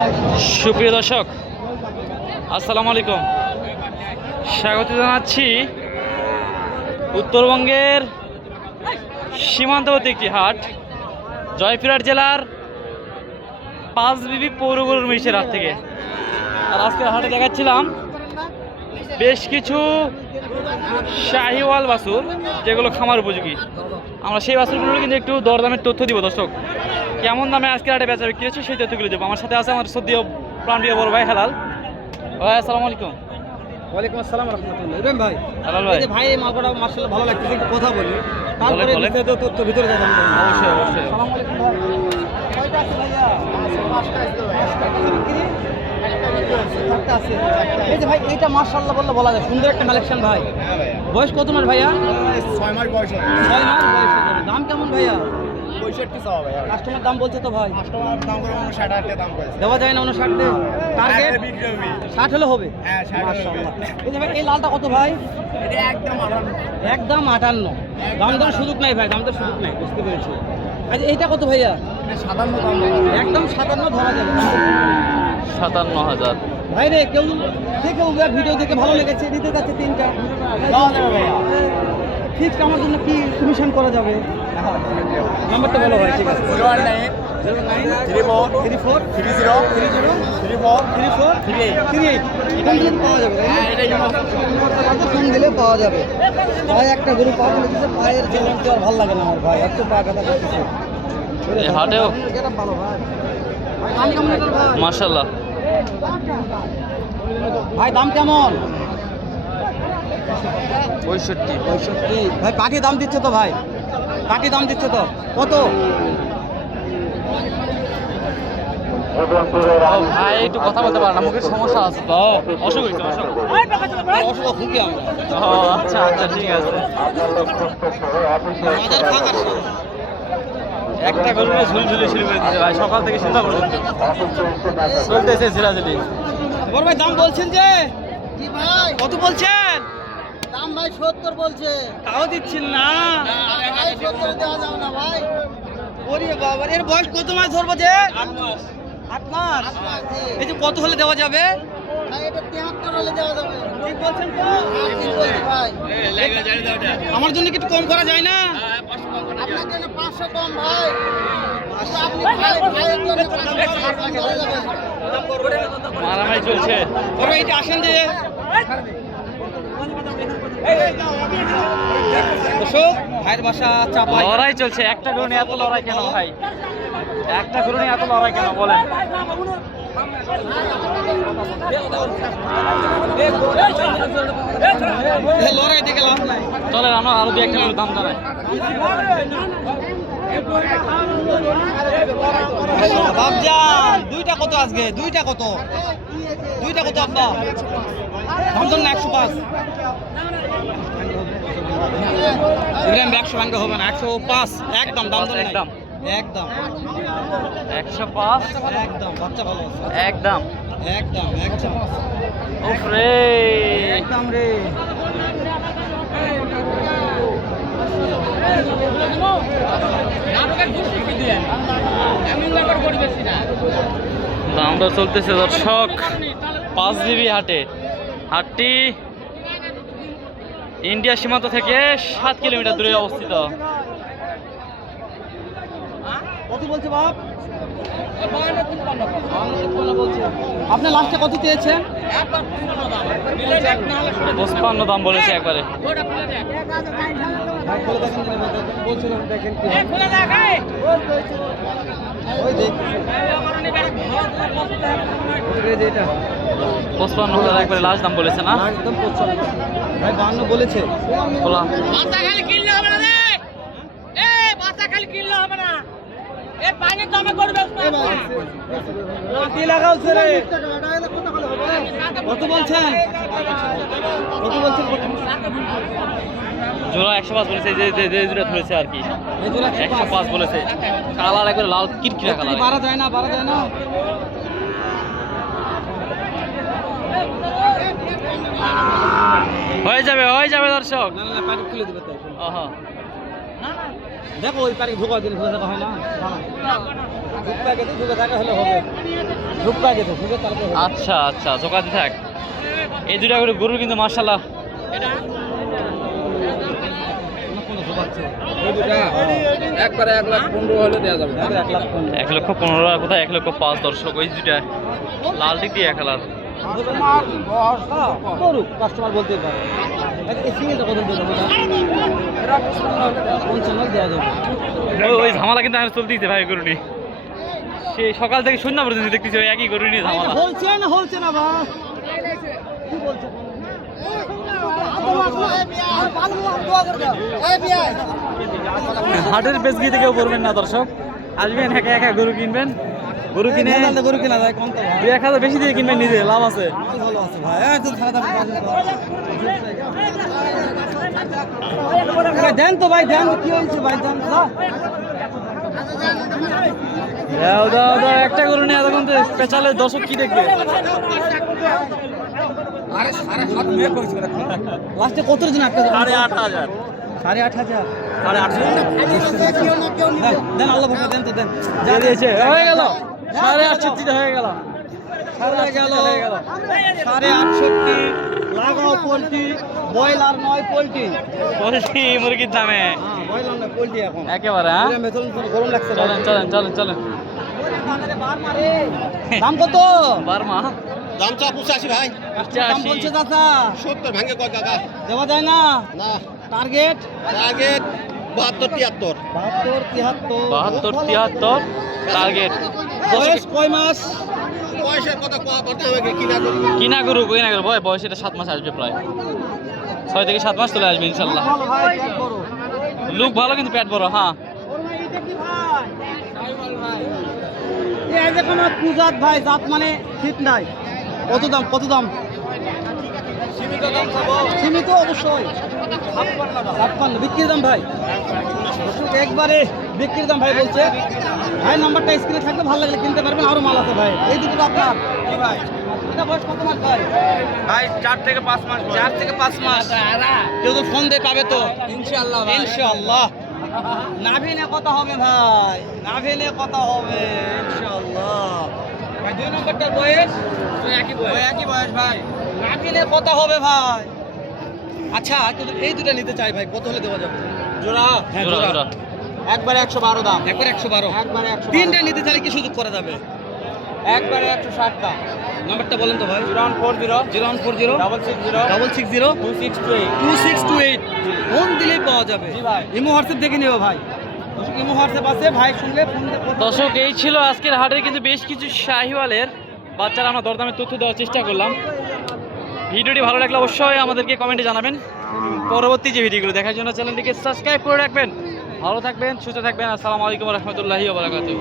সুপ্রিয় দর্শক, আসসালামু আলাইকুম। স্বাগত জানাচ্ছি উত্তরবঙ্গের সীমান্তবর্তী একটি হাট, জয়পুরহাট জেলার পাঁচবিবি পৌর গরুর মহিষের হাট থেকে। আর আজকের হাটে দেখাচ্ছিলাম বেশ কিছু শাহিওয়াল বাছুর, যেগুলো খামার উপযোগী। আমরা সেই বাছুরগুলোর কিন্তু একটু দরদামের তথ্য দিব দর্শক। কেমন দামে আজকে হাটে বেচা বিক্রি হচ্ছে সেই তথ্যগুলো দেবো। আমার সাথে আছে আমার সদ্য প্রাণপ্রিয় বড় ভাই হেলাল ভাই। আসসালামু আলাইকুম। ওয়ালাইকুম আসসালাম রাহমাতুল্লাহ। ইব্রাহিম ভাই, হেলাল ভাই, ভাই এই মালটা মাশাআল্লাহ ভালো লাগতেছে, একটু কথা বলি, তারপরে বলেন। বিস্তারিত তথ্য ভিতরে যাবেন। অবশ্যই অবশ্যই। আসসালামু আলাইকুম ভাই। কয়টা আছে ভাইয়া? চারটা আছে। এই যে ভাই, এইটা মাশাআল্লাহ বলা যায় সুন্দর একটা কালেকশন ভাই। বয়স কত মাস ভাইয়া? 6 মাস বয়স। 6 মাস বয়স। দাম কেমন ভাইয়া? 65 চাওয়া ভাই। কাস্টমার দাম বলছে তো ভাই। কাস্টমার দাম করে 59 টাকা দাম করেছে। দেওয়া যায় না 59 দে? টার্গেট বিক্রি হবে। 60 হলে হবে। হ্যাঁ, 60 হলে হবে। মাশাআল্লাহ। এই যে ভাই, এই লালটা কত ভাই? এটা একদম 58। একদম 58। দাম দর সুযোগ নাই ভাই, দাম দর সুযোগ নাই, বুঝতে পেরেছি। আচ্ছা, এইটা কত ভাইয়া? এটা 57 দাম। একদম 57 ধরা যাবে। 57,000। ভাই রে, কেউ দেখে ভিডিও দেখে ভালো লেগেছে, দিতে যাচ্ছে 3টা। দেওয়া যাবে ভাইয়া। ফিক্সড আমার জন্য কি কমিশন করা যাবে? নাম্বারটা বলো ভাই। ঠিক আছে, 019 34 34 30 30 34 34 38 এটা দিলে পাওয়া যাবে। হ্যাঁ, এটাই ফোন দিলে পাওয়া যাবে ভাই। একটা গরু পাওয়া গেলে পায়ের চ্যালেঞ্জ আর ভালো লাগে না আমার ভাই, এত পা কাটা করতেছে এই হাটেও এটা ভালো ভাই। দাম কেমন এটার ভাই? মাশাআল্লাহ। ভাই দাম কেমন? 65। 65 ভাই। পাখি দাম দিচ্ছে তো ভাই, পাখি দাম দিচ্ছে তো কত? ও ভাই, একটু কথা বলতে পারে না, মুখের সমস্যা আছে তো, অসুখ হয়েছে। অসুখ ভুগি আমরা। ও আচ্ছা আচ্ছা, ঠিক আছে। বাজার ফাঁকা আছে। একটা গরু নিয়ে ঝুলঝুলি শুরু করে দিতে ভাই, সকাল থেকে চিন্তা করতে চলতেছে ঝিলাঝিলি। বড় ভাই দাম বলছেন যে? কি ভাই? কত বলছেন? দাম ভাই 70 বলছে। তাও দিচ্ছেন না? ভাই 70 দেওয়া যাবে না ভাই। ওরে বাবা, এর বয়স কত মাস ধরবো যে? 8 মাস। 8 মাস। 8 মাস। এই যে কত হলে দেওয়া যাবে? ভাই এটা 73 হলে দেওয়া যাবে। ঠিক বলছেন তো? ঠিক বলছি ভাই। আমার জন্য কি একটু কম করা যায় না? আপনার জন্য 500 কম ভাই। আপনি ভাইয়ের জন্য 500 কম করা যাবে। মারামারি চলছে। বড় ভাই, এটা আসেন যে। দর্শক, ভাইয়ের বাসা চাপাই। লড়াই চলছে। একটা গরু নিয়ে এত লড়াই কেন ভাই? একটা গরু নিয়ে এত লড়াই কেন বলেন? লড়াই থেকে লাভ নাই। চলেন আমরা আরো দু একটা গরুর দাম জানাই। বাবজান, দুইটা কত আজকে? দুইটা কত? দুইটা কত আব্বা? দাম না 105। ইব্রাহিম 100 ভাঙতে হবে না, 105 একদম দাম দর নাই। একদম একদম 105। একদম বাচ্চা ভালো আছে। একদম একদম একদম উফ রে। একদম রে। দাম দর চলতেছে দর্শক পাঁচবিবি হাটে। হাটটি ইন্ডিয়া সীমান্ত থেকে 7 কিলোমিটার দূরে অবস্থিত। কত বলছে বাপ? 52 বলছে। আপনি লাস্টে কত চেয়েছেন? 55 দাম বলেছে একবারে। এটা 55,000 একবারে লাস্ট দাম বলেছে না? একদম 55 ভাই। 52 বলেছে। বলা বাচ্চা খালি কিনলে হবে না রে। এ বাচ্চা খালি কিনলে হবে না। এ পানির দামে করবে লাঠি লাগাও রে। কত বলছেন? কত বলছেন? জোড়া 105 বলেছে, যে জোড়া ধরেছে আর কি। এই জোড়া 105 বলেছে। কালার একবারে লাল কিরকিরা কালার। বাড়া যায় না, বাড়া যায় না। হয়ে যাবে দর্শক। না না, পানি খুলে দিবে তো। ওহো, দেখো ওই পানি ঢোকা দিলে ঢোকা হয় না। ঢুকতে গেলে ঢুকে থাকা হলে হবে। ঢুকা যেত ঢুকে তারপরে আচ্ছা আচ্ছা জোকাতে থাক। এই দুটা করে গরু কিন্তু মার্শাল্লাহ একবারে 1,15,000 হলে দেওয়া যাবে 1,15,000 কোথায় 1,05,000 দর্শক। ওই দুটা লাল দিক দিয়ে খেলার কাস্টমার বলতে পারে এই সিঙ্গেলটা কত দেওয়া যাবে? 55 দেওয়া যাবে। ওই ঝামেলা কিন্তু আমি চলতেইছে ভাই গরুটি, সেই সকাল থেকে শূন্য পর্যন্ত দেখতেছি ওই একই গরু নিয়ে ঝামেলা। হলছে না ভাই কি বলছে? হাটের বেশ গিয়ে কেউ করবেন না দর্শক, আসবেন একা একা গরু কিনবেন, গরু কিনে গরু কিনা যায় কম তো 2-1,000 বেশি দিয়ে কিনবেন, নিজে লাভ আছে। ভালো আছে ভাই দেন তো ভাই দেন কি হয়েছে ভাই দেন দাও দাও দাও, একটা গরু নিয়ে এতক্ষণ পেঁচালে দর্শক কি দেখবে? লাস্টে কত জন একটা 8,500 8,500 দেন আল্লাহ ভরসা দেন তো দেন যা দিয়েছে হয়ে গেল 8,500 হয়ে গেল, 8,500 লাগাও পোল্ট্রি ব্রয়লার নয় পোল্ট্রি বলছি মুরগির দামে ব্রয়লার নয় পোল্ট্রি এখন একেবারে। হ্যাঁ গরম লাগছে চলেন চলেন চলেন চলেন। দাম কত বার্মা দাম চা 85 ভাই, দাম বলছে চাচা 70 ভাঙে কয় কাকা? দেওয়া যায় না না টার্গেট টার্গেট 72 72-73 টার্গেট। বয়স কয় মাস পয়সার কথা কোয়া করতে আমাকে কিনা করি। কিনা গরু বয়স এটা 7 মাস আসবে, প্রায় 6 থেকে 7 মাস চলে আসবে ইনশাল্লাহ। ভালো ভাই পেট বড় লুক ভালো কিন্তু পেট বড়। হ্যাঁ এই যে কোনো পূজাত ভাই জাত মানে ঠিক নাই। কত দাম কত দাম? সীমিত অবশ্যই 56 বিক্রির দাম ভাই একবারে বিক্রির দাম ভাই বলছে ভাই। নাম্বারটা স্ক্রিনে থাকলে ভালো লাগলে কিনতে পারবেন, আরো মাল আছে ভাই। এই দুটো আপনার কি ভাই? এটা বয়স কত মাস ভাই? ভাই 4 থেকে 5 মাস। 4 থেকে 5 মাস। কেউ তো ফোন দিয়ে পাবে তো ইনশাআল্লাহ ভাই ইনশাআল্লাহ। নাভিনে কথা হবে ভাই, নাভিনে কথা হবে ইনশাআল্লাহ ভাই। 2 নম্বরটার বয়স একই বয়স ভাই, নাভিনে কথা হবে ভাই। আচ্ছা কিন্তু এই দুটো নিতে চাই ভাই, কত হলে দেওয়া যাবে? জোড়া? হ্যাঁ জোড়া জোড়া জোড়া একবারে 112 দাম, একবারে 112, একবারে 112। তিনটা নিতে চাইলে কি সুযোগ করা যাবে? একবারে 160 দাম। নাম্বারটা বলেন তো ভাই। 0140 660 2628 ফোন দিলেই পাওয়া যাবে। ইমো হোয়াটসঅ্যাপ দেখে নিও ভাই, ইমো হোয়াটসঅ্যাপ আছে ভাই, শুনলে ফোন দিয়ে দর্শক এই ছিল আজকের হাটের কিন্তু বেশ কিছু শাহিওয়ালের বাচ্চারা আমরা দরদামের তথ্য দেওয়ার চেষ্টা করলাম। ভিডিওটি ভালো লাগলে অবশ্যই আমাদেরকে কমেন্টে জানাবেন। পরবর্তী যে ভিডিওগুলো দেখার জন্য চ্যানেলটিকে সাবস্ক্রাইব করে রাখবেন। ভালো থাকবেন, সুস্থ থাকবেন। আসসালামু আলাইকুম রহমতুল্লাহি ওয়া বারাকাতুহু।